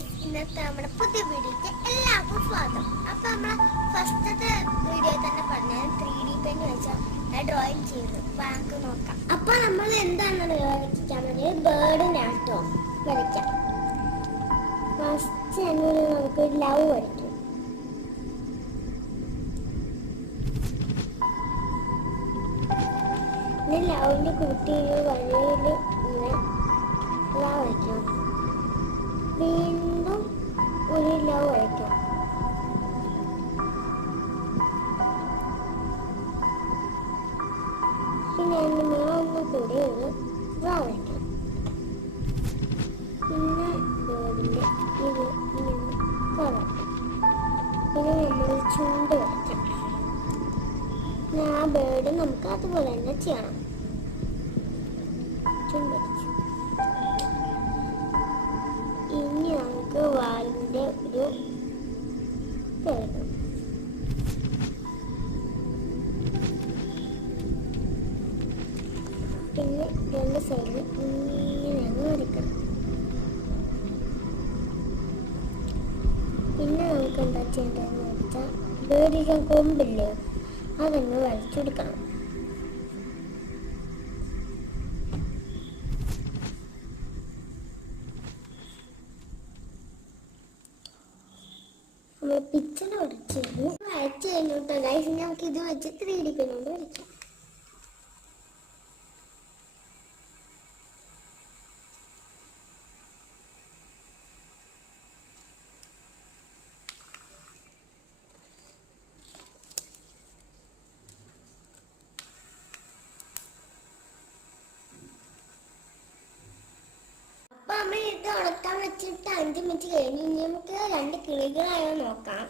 Guys, ഇന്നത്തെ നമ്മുടെ പുതിയ വീഡിയോക്ക് എല്ലാവർക്കും സ്വാഗതം. അപ്പൊ നമ്മളെ ഫസ്റ്റത്തെ വീഡിയോ തന്നെ പറഞ്ഞ 3D പെൻ വെച്ചാൽ ഡ്രോയിങ് ചെയ്തു നമുക്ക് നോക്കാം. അപ്പൊ നമ്മൾ എന്താണ് വരയ്ക്കാൻ ബേർഡിനാട്ടോ വരയ്ക്കാം. ഫസ്റ്റ് നമുക്ക് ലവ് വരയ്ക്കും. പിന്നെ ലവിന്റെ കുട്ടി വഴിയിൽ ഇങ്ങനെ വരയ്ക്കണം. വീണ്ടും ഒരു ലവ് വരയ്ക്കാം. പിന്നെ അതിന് ഒന്ന് കൂടി ഒരു വരയ്ക്കാം. പിന്നെ ബേർഡിന്റെ ഇത് കളർ. പിന്നെ നമ്മൾ ചുണ്ട് വരയ്ക്കാം. പിന്നെ ആ ബേർഡ് നമുക്ക് അതുപോലെ തന്നെ ചെയ്യണം. ചുണ്ട് വരച്ചു. ഇനി നമുക്ക് വാലിന്റെ ഒരു കേൾക്കും. പിന്നെ രണ്ട് സൈഡിൽ ഇങ്ങനെയാണ് വരയ്ക്കണം. പിന്നെ നമുക്ക് എന്താ ചെയ്യേണ്ടതെന്ന് വെച്ചാൽ ബേർഡിന്റെ കൊമ്പില്ലേ അതങ്ങ് വരച്ചെടുക്കണം. നമ്മൾ പിക്ചർ വരച്ചു കഴിഞ്ഞിട്ടോ ഗൈസ്, നമുക്ക് ഇത് വെച്ച് 3D പെൻ കൊണ്ട് വരയ്ക്കാം. അപ്പൊ നമ്മൾ ഇത് ഉണക്കാൻ വെച്ചിട്ട് 5 മിനിറ്റ് കഴിഞ്ഞ് ഇനി നമുക്ക് 2 കിളികളായോ നോക്കാം.